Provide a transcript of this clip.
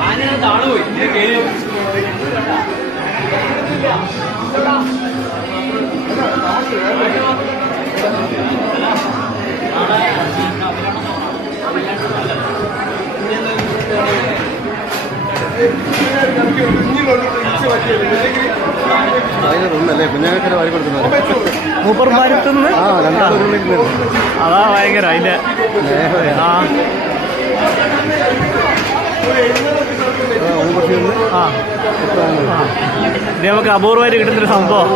ആനയുടെ താണുപോയി കേട്ടോ വാരി കൊടുക്കുന്നത്. ആ. അതാ ഭയങ്കര അതിന്റെ ആ. ആ. ഇത് നമുക്ക് അപൂർവമായിട്ട് കിട്ടുന്നൊരു സംഭവം.